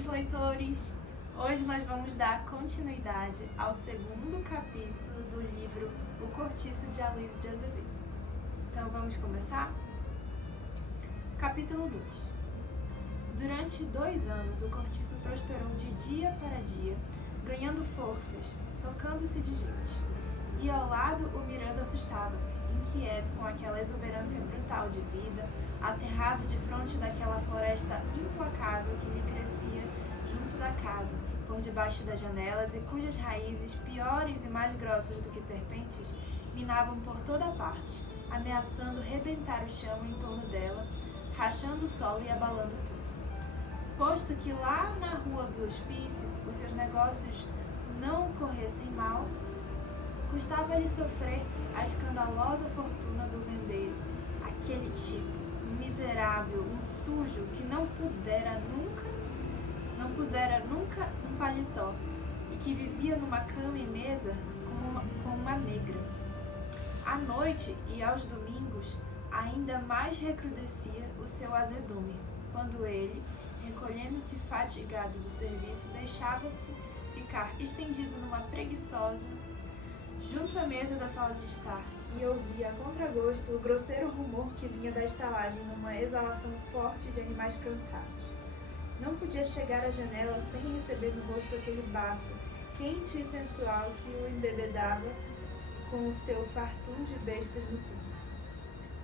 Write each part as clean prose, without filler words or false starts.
amigos leitores! Hoje nós vamos dar continuidade ao segundo capítulo do livro O Cortiço de Aloysio de Azevedo. Então vamos começar? Capítulo 2. Durante 2 anos o cortiço prosperou de dia para dia, ganhando forças, socando-se de gente. E ao lado o Miranda assustava-se, inquieto com aquela exuberância brutal de vida, aterrado defronte daquela floresta implacável que lhe crescia junto da casa, por debaixo das janelas e cujas raízes, piores e mais grossas do que serpentes, minavam por toda parte, ameaçando rebentar o chão em torno dela, rachando o solo e abalando tudo. Posto que lá na rua do hospício os seus negócios não corressem mal, custava-lhe sofrer a escandalosa fortuna do vendeiro, aquele tipo, um miserável, um sujo, que não pusera nunca um paletó, e que vivia numa cama e mesa com uma negra. À noite e aos domingos, ainda mais recrudescia o seu azedume, quando ele, recolhendo-se fatigado do serviço, deixava-se ficar estendido numa preguiçosa junto à mesa da sala de estar, e ouvia a contragosto o grosseiro rumor que vinha da estalagem numa exalação forte de animais cansados. Não podia chegar à janela sem receber no rosto aquele bafo, quente e sensual, que o embebedava com o seu fartum de bestas no peito.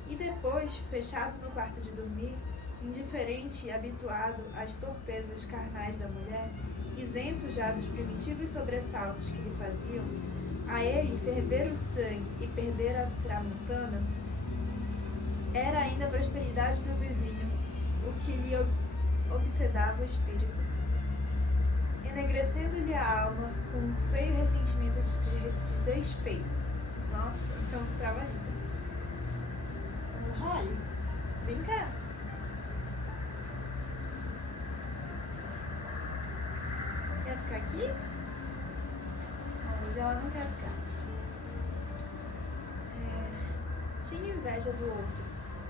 E depois, fechado no quarto de dormir, indiferente e habituado às torpezas carnais da mulher, isento já dos primitivos sobressaltos que lhe faziam, a ele ferver o sangue e perder a tramontana, era ainda a prosperidade do vizinho o que lhe obsedava o espírito, enegrecendo-lhe a alma com um feio ressentimento de despeito. Nossa, então trava a língua. Holly, vem cá. Quer ficar aqui? Hoje ela não quer ficar. Tinha inveja do outro,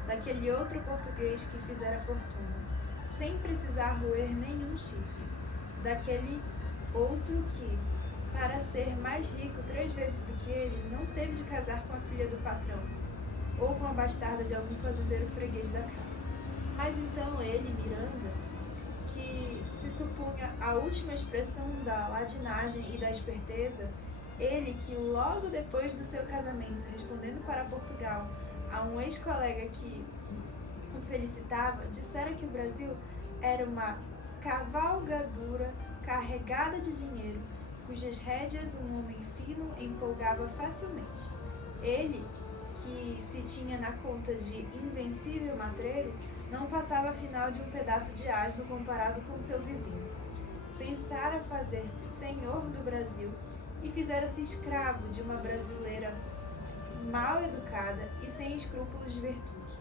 daquele outro português que fizera fortuna, sem precisar roer nenhum chifre, daquele outro que, para ser mais rico 3 vezes do que ele, não teve de casar com a filha do patrão, ou com a bastarda de algum fazendeiro freguês da casa. Mas então ele, Miranda, que se supunha a última expressão da ladinagem e da esperteza, ele que logo depois do seu casamento, respondendo para Portugal a um ex-colega que o felicitava, dissera que o Brasil era uma cavalgadura carregada de dinheiro, cujas rédeas um homem fino empolgava facilmente. Ele, que se tinha na conta de invencível matreiro, não passava afinal de um pedaço de asno comparado com seu vizinho. Pensara fazer-se senhor do Brasil e fizera-se escravo de uma brasileira mal educada e sem escrúpulos de virtude.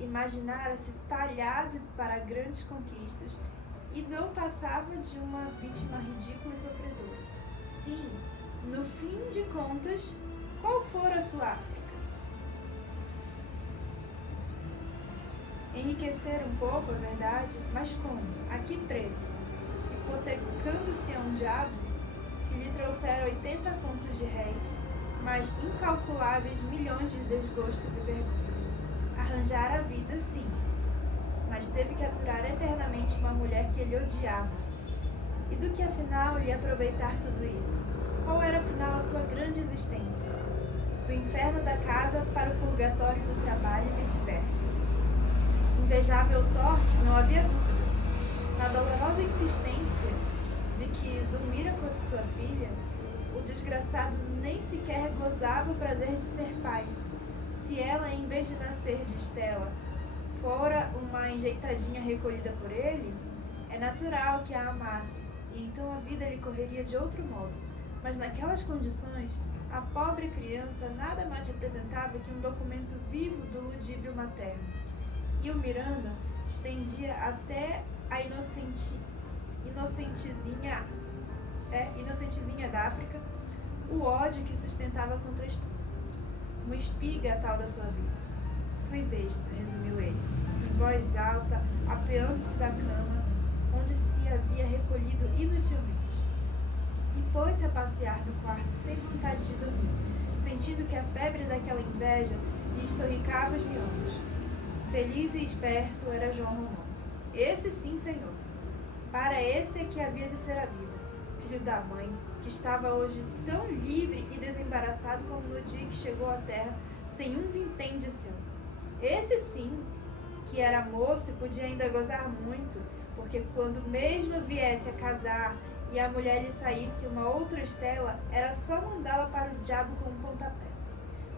Imaginara-se talhado para grandes conquistas e não passava de uma vítima ridícula e sofredora. Sim, no fim de contas, qual fora a sua África? Enriquecer um pouco, é verdade, mas como? A que preço? Hipotecando-se a um diabo que lhe trouxera 80 contos de réis, mas incalculáveis milhões de desgostos e vergonhas. Arranjar a vida, sim, mas teve que aturar eternamente uma mulher que ele odiava. E do que afinal lhe aproveitar tudo isso? Qual era afinal a sua grande existência? Do inferno da casa para o purgatório do trabalho e vice-versa. Invejável sorte, não havia dúvida. Na dolorosa insistência de que Zulmira fosse sua filha, o desgraçado nem sequer gozava o prazer de ser pai. Se ela, em vez de nascer de Estela, fora uma enjeitadinha recolhida por ele, é natural que a amasse, e então a vida lhe correria de outro modo. Mas naquelas condições, a pobre criança nada mais representava que um documento vivo do ludíbrio materno. E o Miranda estendia até a inocentezinha da África o ódio que sustentava contra a esposa. Uma espiga a tal da sua vida. Fui besta, resumiu ele, em voz alta, apeando-se da cama, onde se infantilmente. E pôs-se a passear no quarto sem vontade de dormir, sentindo que a febre daquela inveja lhe estorricava os miolos. Feliz e esperto era João Romão. Esse sim, senhor. Para esse é que havia de ser a vida. Filho da mãe, que estava hoje tão livre e desembaraçado como no dia que chegou à terra, sem um vintém de seu. Esse sim, que era moço e podia ainda gozar muito, porque quando mesmo viesse a casar e a mulher lhe saísse uma outra estela, era só mandá-la para o diabo com um pontapé.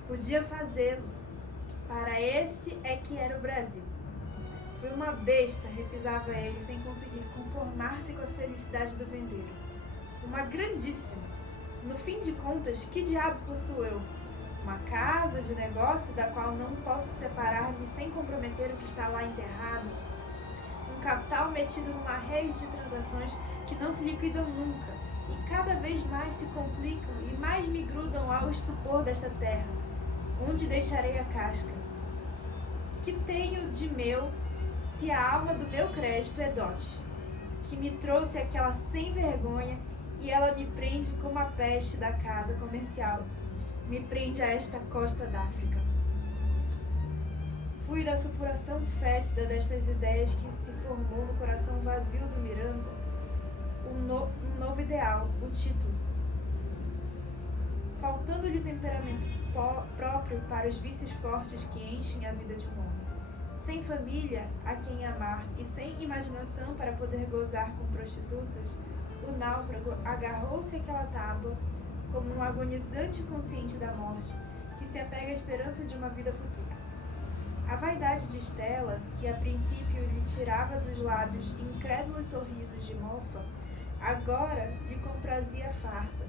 Podia fazê-lo. Para esse é que era o Brasil. Foi uma besta, repisava ele, sem conseguir conformar-se com a felicidade do vendeiro. Uma grandíssima. No fim de contas, que diabo possuo eu? Uma casa de negócio da qual não posso separar-me sem comprometer o que está lá enterrado. Um capital metido numa rede de transações que não se liquidam nunca e cada vez mais se complicam e mais me grudam ao estupor desta terra, onde deixarei a casca. Que tenho de meu, se a alma do meu crédito é dote, que me trouxe aquela sem vergonha e ela me prende como a peste da casa comercial, me prende a esta costa d'África. Fui da supuração fétida destas ideias que se formou no coração vazio do Miranda um novo ideal, o título. Faltando-lhe temperamento próprio para os vícios fortes que enchem a vida de um homem. Sem família a quem amar e sem imaginação para poder gozar com prostitutas, o náufrago agarrou-se àquela tábua como um agonizante consciente da morte que se apega à esperança de uma vida futura. A vaidade de Estela, que a princípio lhe tirava dos lábios incrédulos sorrisos de mofa, agora lhe comprazia farta.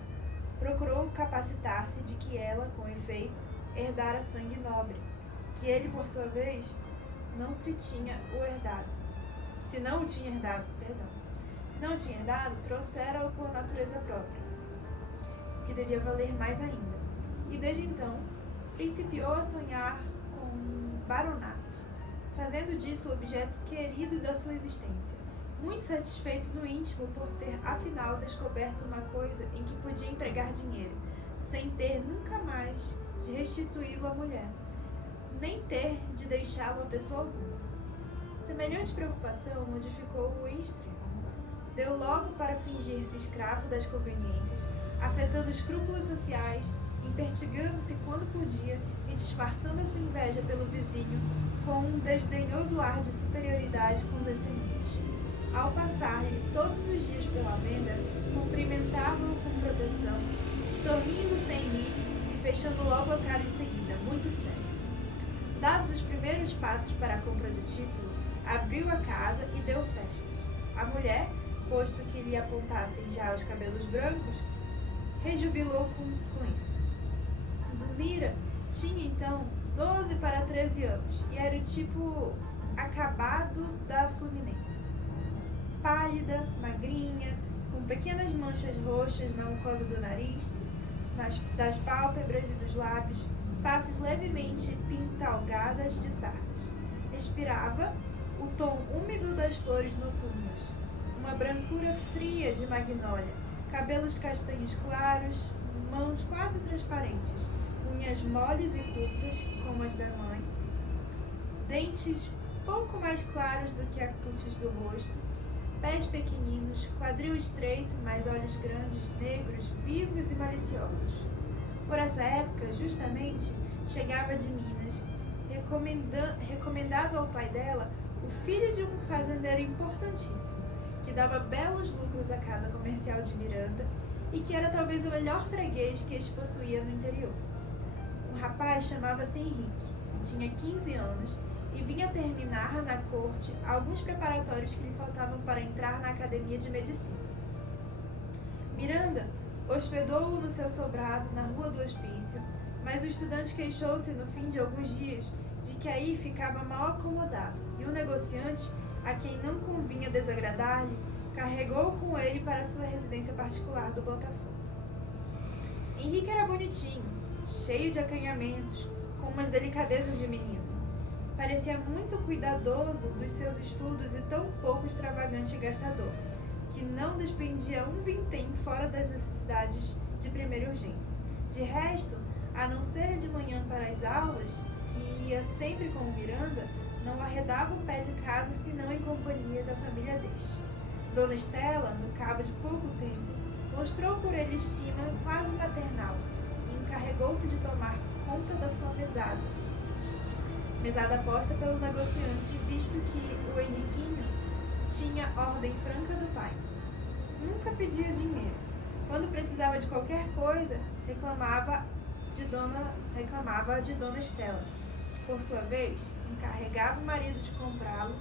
Procurou capacitar-se de que ela, com efeito, herdara sangue nobre, que ele, por sua vez, não se tinha o herdado. Se não o tinha herdado, não tinha herdado, trouxera-o por natureza própria, que devia valer mais ainda. E desde então, principiou a sonhar com um baronato, fazendo disso o objeto querido da sua existência, muito satisfeito no íntimo por ter, afinal, descoberto uma coisa em que podia empregar dinheiro, sem ter nunca mais de restituí-lo à mulher, nem ter de deixá-lo a pessoa alguma. Semelhante preocupação modificou-o em extremo. Deu logo para fingir-se escravo das conveniências, afetando escrúpulos sociais, impertigando-se quando podia e disfarçando a sua inveja pelo vizinho com um desdenhoso ar de superioridade condescendente. Ao passar-lhe todos os dias pela venda, cumprimentava-o com proteção, sorrindo sem rir e fechando logo a cara em seguida, muito sério. Dados os primeiros passos para a compra do título, abriu a casa e deu festas. A mulher, posto que lhe apontassem já os cabelos brancos, rejubilou com isso. Zulmira tinha então 12 para 13 anos e era o tipo acabado da Fluminense. Pálida, magrinha, com pequenas manchas roxas na mucosa do nariz, das pálpebras e dos lábios, faces levemente pintalgadas de sardas. Respirava o tom úmido das flores noturnas, uma brancura fria de magnólia, cabelos castanhos claros, mãos quase transparentes, unhas moles e curtas, como as da mãe, dentes pouco mais claros do que a cutis do rosto, pés pequeninos, quadril estreito, mas olhos grandes, negros, vivos e maliciosos. Por essa época, justamente, chegava de Minas, recomendado ao pai dela, o filho de um fazendeiro importantíssimo, que dava belos lucros à casa comercial de Miranda e que era talvez o melhor freguês que este possuía no interior. O rapaz chamava-se Henrique, tinha 15 anos e vinha terminar na corte alguns preparatórios que lhe faltavam para entrar na academia de medicina. Miranda hospedou-o no seu sobrado na Rua do Hospício, mas o estudante queixou-se no fim de alguns dias de que aí ficava mal acomodado e o negociante, a quem não convinha desagradar-lhe, carregou-o com ele para sua residência particular do Botafogo. Henrique era bonitinho, cheio de acanhamentos, com umas delicadezas de menino. Parecia muito cuidadoso dos seus estudos e tão pouco extravagante e gastador, que não despendia um vintém fora das necessidades de primeira urgência. De resto, a não ser de manhã para as aulas, que ia sempre com o Miranda, não arredava o pé de casa senão em companhia da família deste. Dona Estela, no cabo de pouco tempo, mostrou por ele estima quase maternal e encarregou-se de tomar conta da sua mesada. Mesada posta pelo negociante, visto que o Henriquinho tinha ordem franca do pai. Nunca pedia dinheiro. Quando precisava de qualquer coisa, reclamava de Dona Estela, que, por sua vez, encarregava o marido de comprá-lo,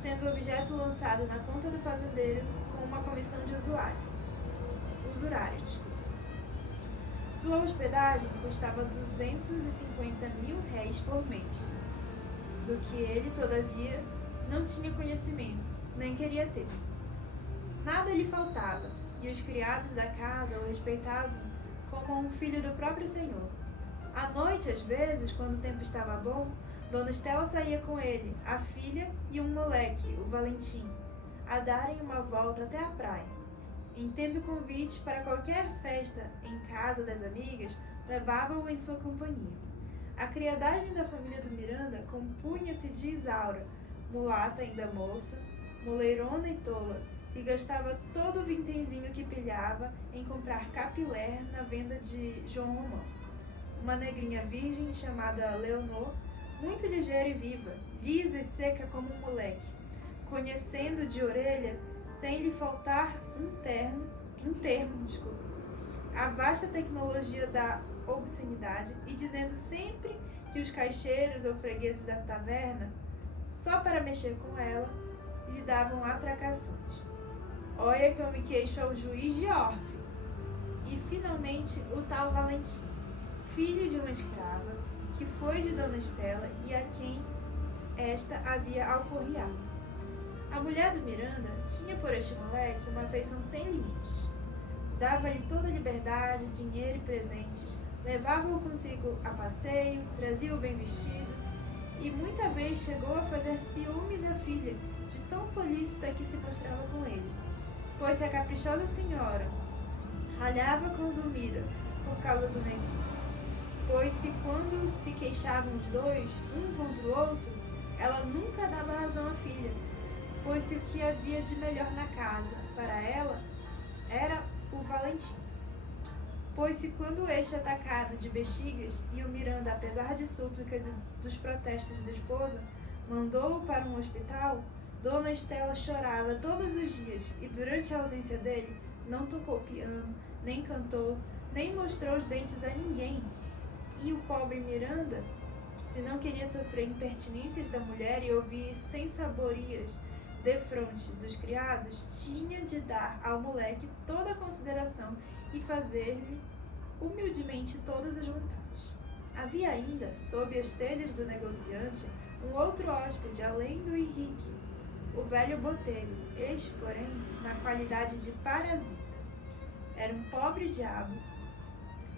sendo o objeto lançado na conta do fazendeiro com uma comissão de usurária. Sua hospedagem custava 250 mil réis por mês, do que ele, todavia, não tinha conhecimento, nem queria ter. Nada lhe faltava, e os criados da casa o respeitavam como um filho do próprio senhor. À noite, às vezes, quando o tempo estava bom, Dona Estela saía com ele, a filha e um moleque, o Valentim, a darem uma volta até a praia. Em tendo convite para qualquer festa em casa das amigas, levava-o em sua companhia. A criadagem da família do Miranda compunha-se de Isaura, mulata ainda moça, moleirona e tola, e gastava todo o vintenzinho que pilhava em comprar capilé na venda de João Romão. Uma negrinha virgem chamada Leonor, muito ligeira e viva, lisa e seca como um moleque, conhecendo de orelha, sem lhe faltar um termo, a vasta tecnologia da obscenidade e dizendo sempre que os caixeiros ou fregueses da taverna, só para mexer com ela, lhe davam atracações. Olha que eu me queixo ao juiz de Orfe. E, finalmente, o tal Valentim, filho de uma escrava, que foi de Dona Estela e a quem esta havia alforriado. A mulher do Miranda tinha por este moleque uma afeição sem limites. Dava-lhe toda a liberdade, dinheiro e presentes, levava-o consigo a passeio, trazia-o bem vestido, e muita vez chegou a fazer ciúmes à filha, de tão solícita que se mostrava com ele. Pois se a caprichosa senhora ralhava com Zulmira por causa do negrinho, pois se quando se queixavam os dois, um contra o outro, ela nunca dava razão à filha, pois se o que havia de melhor na casa para ela era o Valentim. Pois se quando este atacado de bexigas e o Miranda, apesar de súplicas e dos protestos da esposa, mandou-o para um hospital, Dona Estela chorava todos os dias e durante a ausência dele não tocou piano, nem cantou, nem mostrou os dentes a ninguém. E o pobre Miranda, se não queria sofrer impertinências da mulher e ouvir sensaborias defronte dos criados, tinha de dar ao moleque toda a consideração e fazer-lhe humildemente todas as vontades. Havia ainda, sob as telhas do negociante, um outro hóspede além do Henrique, o velho botelho, este, porém, na qualidade de parasita. Era um pobre diabo,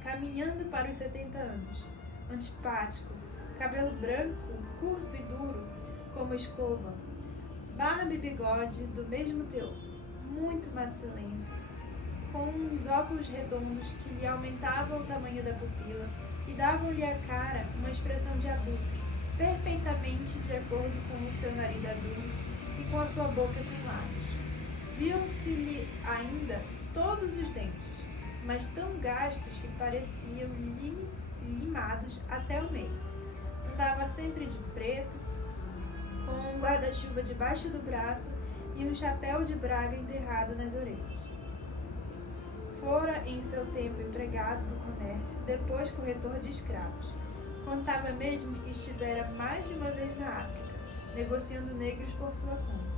caminhando para os 70 anos, antipático, cabelo branco, curto e duro, como escova, barba e bigode do mesmo teor, muito macilento, com uns óculos redondos que lhe aumentavam o tamanho da pupila e davam-lhe à cara uma expressão de abutre, perfeitamente de acordo com o seu nariz adulto e com a sua boca sem lábios. Viam-se-lhe ainda todos os dentes, mas tão gastos que pareciam limados até o meio. Andava sempre de preto, com um guarda-chuva debaixo do braço e um chapéu de braga enterrado nas orelhas. Fora em seu tempo empregado do comércio, depois corretor de escravos. Contava mesmo que estivera mais de uma vez na África, negociando negros por sua conta.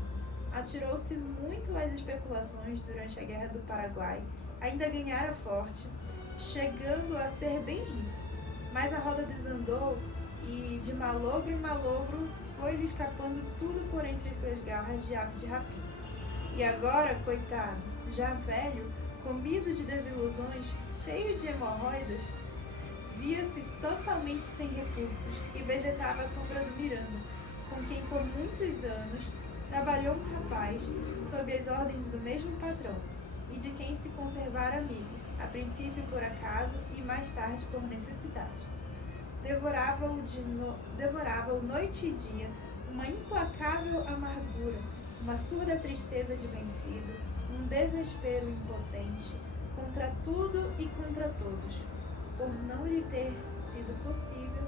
Atirou-se muito às especulações durante a Guerra do Paraguai, ainda ganhara forte, chegando a ser bem rico. Mas a roda desandou e, de malogro em malogro, foi-lhe escapando tudo por entre suas garras de ave de rapina. E agora, coitado, já velho, comido de desilusões, cheio de hemorroidas, via-se totalmente sem recursos e vegetava à sombra do Miranda, com quem por muitos anos trabalhou um rapaz sob as ordens do mesmo patrão, e de quem se conservara amigo, a princípio por acaso e mais tarde por necessidade. Devorava-o noite e dia uma implacável amargura, uma surda tristeza de vencido, um desespero impotente contra tudo e contra todos, por não lhe ter sido possível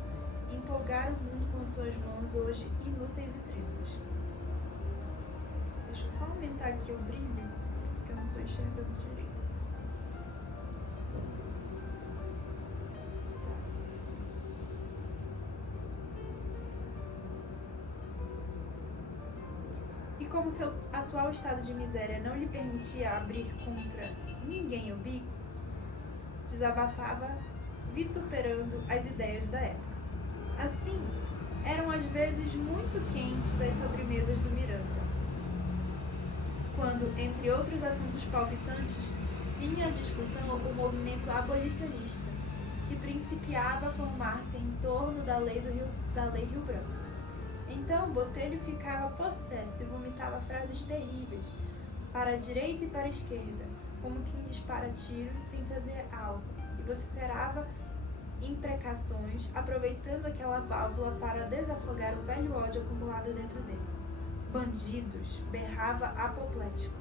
empolgar o mundo com suas mãos hoje inúteis e trémulas. Deixa eu só aumentar aqui o brilho, porque eu não estou enxergando direito. E como seu atual estado de miséria não lhe permitia abrir contra ninguém o bico, desabafava vituperando as ideias da época. Assim, eram às vezes muito quentes as sobremesas do Miranda, quando, entre outros assuntos palpitantes, vinha à discussão o movimento abolicionista, que principiava a formar-se em torno da lei Rio Branco. Então Botelho ficava possesso e vomitava frases terríveis, para a direita e para a esquerda, como quem dispara tiros sem fazer alvo, e vociferava imprecações, aproveitando aquela válvula para desafogar o velho ódio acumulado dentro dele. Bandidos, berrava apoplético.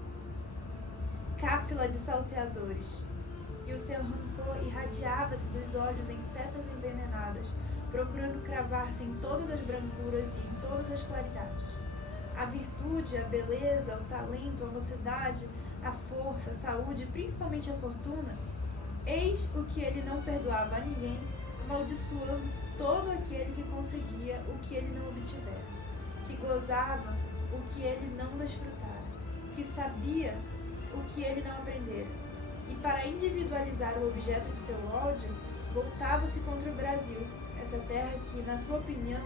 Cáfila de salteadores. E o seu rancor irradiava-se dos olhos em setas envenenadas, procurando cravar-se em todas as brancuras e em todas as claridades. A virtude, a beleza, o talento, a mocidade, a força, a saúde e principalmente a fortuna, eis o que ele não perdoava a ninguém, amaldiçoando todo aquele que conseguia o que ele não obtivera, que gozava o que ele não desfrutara, que sabia o que ele não aprendera. E para individualizar o objeto de seu ódio, voltava-se contra o Brasil, essa terra que, na sua opinião,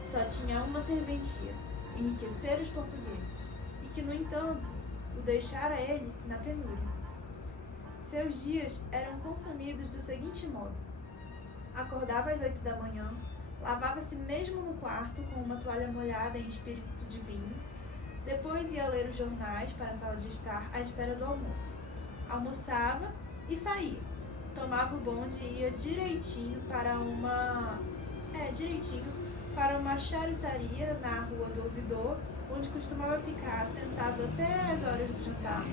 só tinha uma serventia: enriquecer os portugueses, e que, no entanto, o deixara ele na penúria. Seus dias eram consumidos do seguinte modo: acordava às 8 da manhã, lavava-se mesmo no quarto com uma toalha molhada em espírito de vinho, depois ia ler os jornais para a sala de estar à espera do almoço. Almoçava e saía. Tomava o bonde e ia direitinho para uma charutaria na Rua do Ouvidor, onde costumava ficar sentado até as horas do jantar,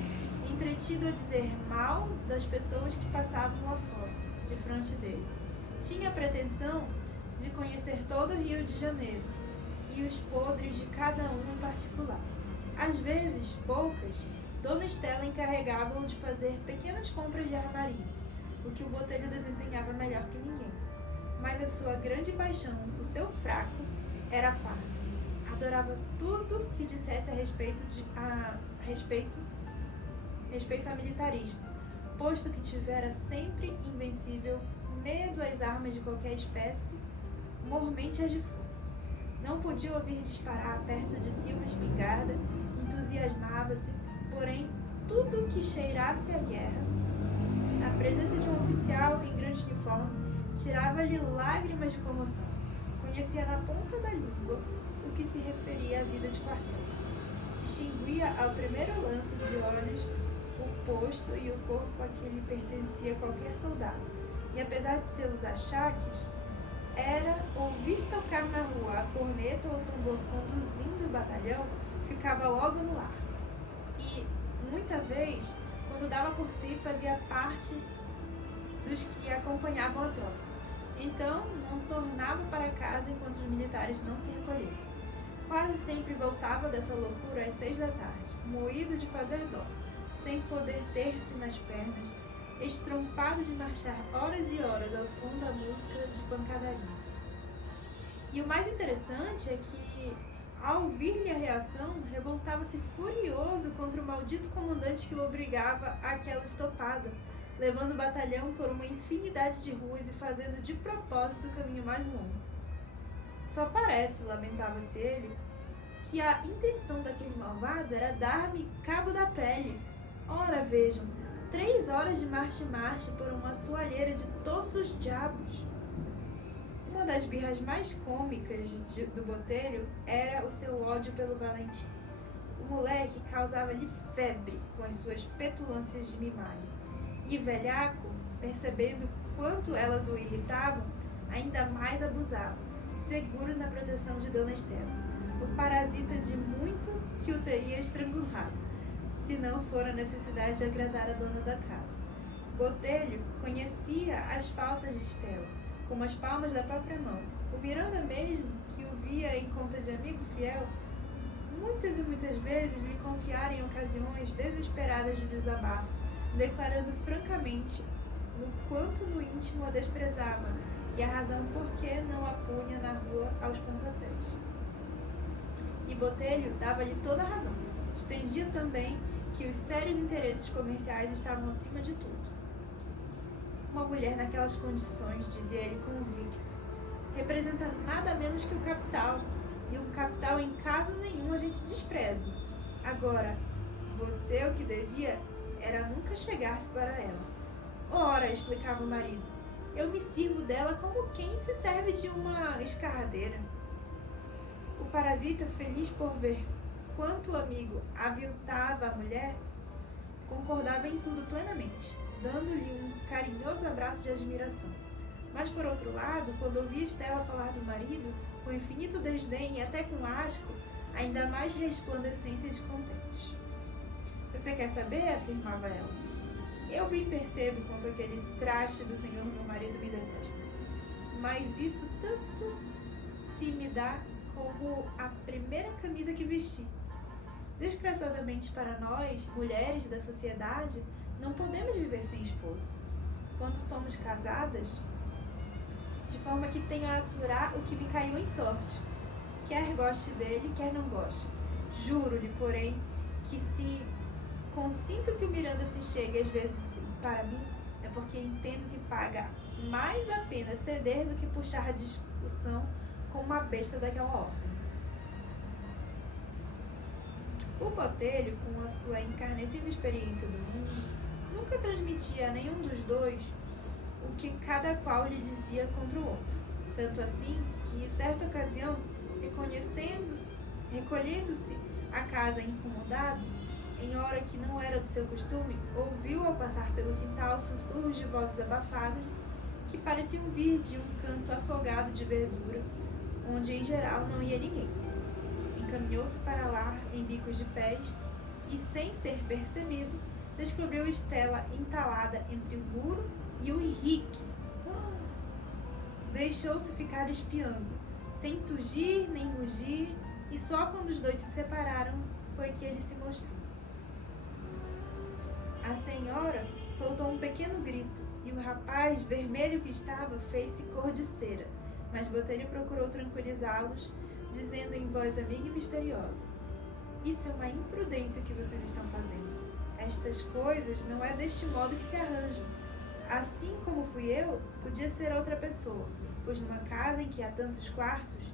entretido a dizer mal das pessoas que passavam lá fora, de frente dele. Tinha a pretensão de conhecer todo o Rio de Janeiro e os podres de cada um em particular. Às vezes, poucas, Dona Estela encarregava-o de fazer pequenas compras de armarinho, o que o Botelho desempenhava melhor que ninguém. Mas a sua grande paixão, o seu fraco, era a farda. Adorava tudo que dissesse a respeito a militarismo, posto que tivera sempre invencível medo às armas de qualquer espécie, mormente as de fogo. Não podia ouvir disparar perto de si uma espingarda, entusiasmava-se, porém, tudo que cheirasse a guerra, na presença de um oficial em grande uniforme, tirava-lhe lágrimas de comoção. Conhecia na ponta da língua o que se referia à vida de quartel. Distinguia ao primeiro lance de olhos o posto e o corpo a que lhe pertencia qualquer soldado. E apesar de seus achaques, era ouvir tocar na rua a corneta ou o tambor conduzindo o batalhão, ficava logo no ar. E, muita vez, quando dava por si, fazia parte dos que acompanhavam a tropa. Então, não tornava para casa enquanto os militares não se recolhessem. Quase sempre voltava dessa loucura às 6 da tarde, moído de fazer dó, sem poder ter-se nas pernas, estrompado de marchar horas e horas ao som da música de pancadaria. E o mais interessante é que, ao ouvir-lhe a reação, revoltava-se furioso contra o maldito comandante que o obrigava àquela estopada, levando o batalhão por uma infinidade de ruas e fazendo de propósito o caminho mais longo. Só parece, lamentava-se ele, que a intenção daquele malvado era dar-me cabo da pele. Ora, vejam, 3 horas de marche-marche por uma soalheira de todos os diabos. Uma das birras mais cômicas do Botelho era o seu ódio pelo Valentim. moleque causava-lhe febre com as suas petulâncias de mimalho. E velhaco, percebendo quanto elas o irritavam, ainda mais abusava, seguro na proteção de Dona Estela, o parasita de muito que o teria estrangulado, se não for a necessidade de agradar a dona da casa. Botelho conhecia as faltas de Estela, como as palmas da própria mão. O Miranda mesmo, que o via em conta de amigo fiel, muitas e muitas vezes lhe confiara em ocasiões desesperadas de desabafo, declarando francamente o quanto no íntimo a desprezava e a razão por que não a punha na rua aos pontapés. E Botelho dava-lhe toda a razão. Estendia também que os sérios interesses comerciais estavam acima de tudo. Uma mulher naquelas condições, dizia ele convicto, representa nada menos que o capital, e um capital em caso nenhum a gente despreza. Agora, você o que devia era nunca chegar-se para ela. Ora, explicava o marido, eu me sirvo dela como quem se serve de uma escarradeira. O parasita, feliz por ver quanto o amigo aviltava a mulher, concordava em tudo plenamente, dando-lhe um carinhoso abraço de admiração. Mas, por outro lado, quando ouvia Estela falar do marido, com infinito desdém e até com asco, ainda mais resplandecência de contente. Você quer saber? Afirmava ela. Eu bem percebo quanto aquele traste do senhor meu marido me detesta. Mas isso tanto se me dá como a primeira camisa que vesti. Desgraçadamente para nós, mulheres da sociedade, não podemos viver sem esposo. Quando somos casadas, de forma que tenho a aturar o que me caiu em sorte. Quer goste dele, quer não goste. Juro-lhe, porém, que se consinto que o Miranda se chegue às vezes para mim, é porque entendo que paga mais a pena ceder do que puxar a discussão com uma besta daquela ordem. O Botelho, com a sua encarnecida experiência do mundo, nunca transmitia a nenhum dos dois o que cada qual lhe dizia contra o outro. Tanto assim que, em certa ocasião, recolhendo-se à casa incomodado, em hora que não era do seu costume, ouviu ao passar pelo quintal sussurros de vozes abafadas que pareciam vir de um canto afogado de verdura, onde em geral não ia ninguém. Encaminhou-se para lá em bicos de pés e, sem ser percebido, descobriu Estela entalada entre o muro e o Henrique. Deixou-se ficar espiando, sem tugir nem mugir, e só quando os dois se separaram foi que ele se mostrou. A senhora soltou um pequeno grito, e o rapaz, vermelho que estava, fez-se cor de cera, mas Botelho procurou tranquilizá-los, dizendo em voz amiga e misteriosa: isso é uma imprudência que vocês estão fazendo. Estas coisas não é deste modo que se arranjam. Assim como fui eu, podia ser outra pessoa, pois numa casa em que há tantos quartos,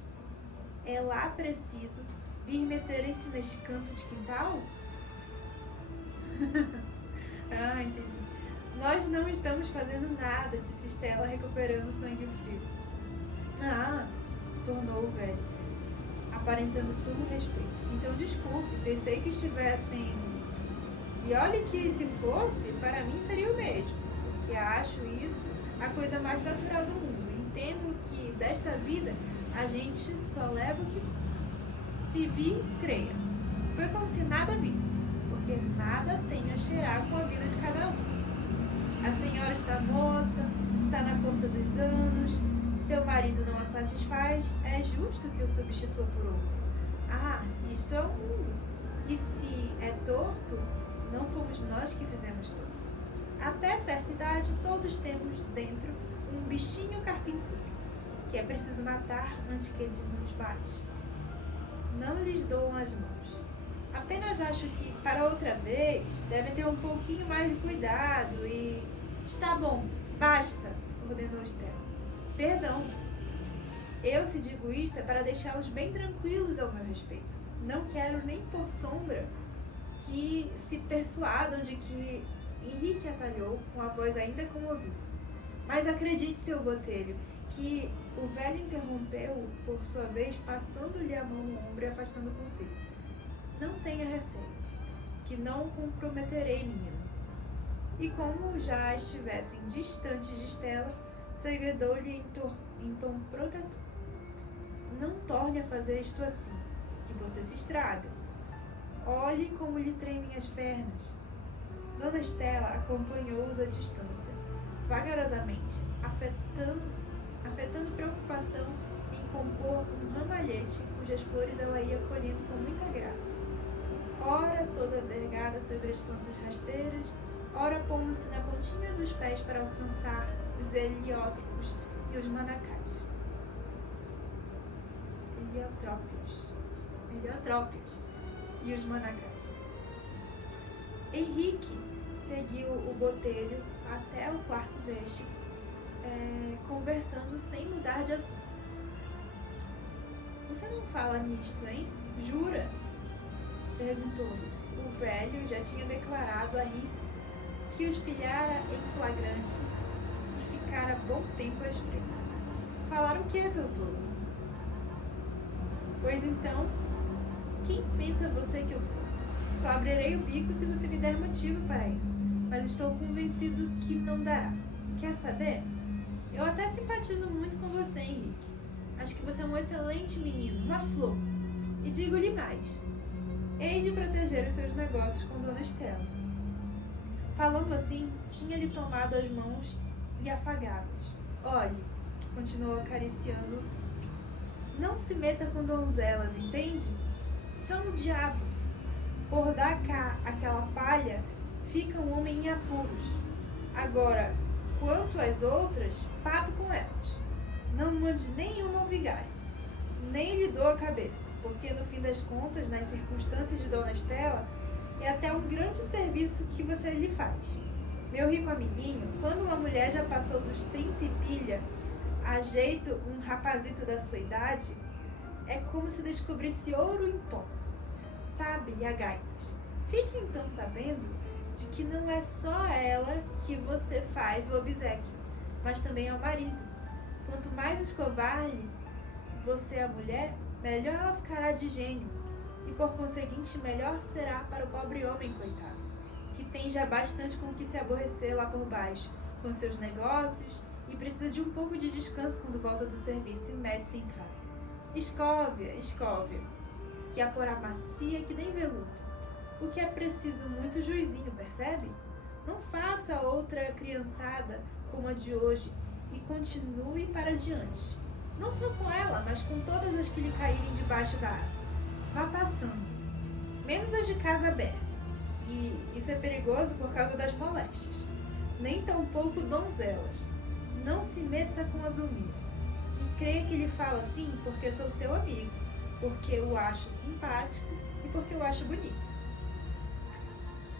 é lá preciso vir meterem-se neste canto de quintal? Ah, entendi. Nós não estamos fazendo nada, disse Estela, recuperando o sangue frio. Ah, tornou o velho, aparentando sumo respeito. Então, desculpe, pensei que estivessem... E olhe que, se fosse, para mim seria o mesmo, porque acho isso a coisa mais natural do mundo. Entendo que, desta vida, a gente só leva o que se vir, creia. Foi como se nada visse, porque nada tem a cheirar com a vida de cada um. A senhora está moça, está na força dos anos, seu marido não a satisfaz, é justo que o substitua por outro. Ah, isto é o mundo. E se é torto, não fomos nós que fizemos torto. Até certa idade, todos temos dentro um bichinho carpinteiro, que é preciso matar antes que ele nos bate. Não lhes doam as mãos. Apenas acho que, para outra vez, devem ter um pouquinho mais de cuidado e... Está bom, basta, ordenou Estela. Perdão. Eu, se digo isto, é para deixá-los bem tranquilos ao meu respeito. Não quero nem por sombra que se persuadam de que Henrique atalhou, com a voz ainda comovida. Mas acredite, seu Botelho, que o velho interrompeu, por sua vez, passando-lhe a mão no ombro e afastando consigo. Não tenha receio, que não o comprometerei, menino. E como já estivessem distantes de Estela, segredou-lhe em tom protetor: não torne a fazer isto assim, que você se estraga. Olhe como lhe tremem as pernas. Dona Estela acompanhou-os à distância, vagarosamente, afetando preocupação em compor um ramalhete cujas flores ela ia colhendo com muita graça, ora toda vergada sobre as plantas rasteiras, ora pondo-se na pontinha dos pés para alcançar os heliotrópicos e os manacais. Heliotrópios e os manacais. Henrique seguiu o botelho até o quarto deste, conversando sem mudar de assunto. Você não fala nisto, hein? Jura? Perguntou-lhe. O velho já tinha declarado a rir que os pilhara em flagrante e ficara bom tempo à espreita. Falar o que, seu tolo? Pois então, quem pensa você que eu sou? Só abrirei o bico se você me der motivo para isso, mas estou convencido que não dará. Quer saber? Eu até simpatizo muito com você, Henrique. Acho que você é um excelente menino, uma flor. E digo-lhe mais: hei de proteger os seus negócios com Dona Estela. Falando assim, tinha-lhe tomado as mãos e afagava-as. Olhe, continuou acariciando-o sempre, não se meta com donzelas, entende? São um diabo. Por dar cá aquela palha, fica um homem em apuros. Agora, quanto às outras, papo com elas. Não mande nenhuma ao vigário, nem lhe dou a cabeça, porque no fim das contas, nas circunstâncias de Dona Estela, é até um grande serviço que você lhe faz. Meu rico amiguinho, quando uma mulher já passou dos 30 e pilha, ajeita um rapazito da sua idade, é como se descobrisse ouro em pó. Sabe-lhe a gaitas. Fique então sabendo de que não é só a ela que você faz o obséquio, mas também ao marido. Quanto mais escovar-lhe você a mulher, melhor ela ficará de gênio, e por conseguinte melhor será para o pobre homem, coitado, que tem já bastante com o que se aborrecer lá por baixo, com seus negócios, e precisa de um pouco de descanso quando volta do serviço e mete-se em casa. Escove-a, que a porá macia que nem veludo. O que é preciso muito juizinho, percebe? Não faça outra criançada como a de hoje e continue para diante. Não só com ela, mas com todas as que lhe caírem debaixo da asa. Vá passando. Menos as de casa aberta, e isso é perigoso por causa das moléstias. Nem tampouco donzelas. Não se meta com a Zulmira. E creia que lhe falo assim porque sou seu amigo, porque o acho simpático e porque o acho bonito.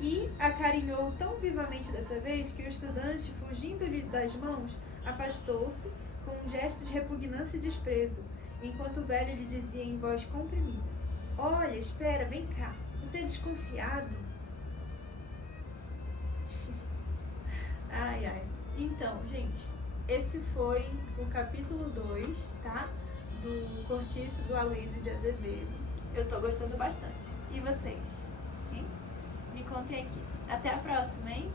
E acarinhou tão vivamente dessa vez que o estudante, fugindo-lhe das mãos, afastou-se com um gesto de repugnância e desprezo, enquanto o velho lhe dizia em voz comprimida: olha, espera, vem cá, você é desconfiado? Ai, ai. Então, gente, esse foi o capítulo 2, tá? Do Cortiço do Aloysio de Azevedo. Eu tô gostando bastante. E vocês? Hein? Me contem aqui. Até a próxima, hein?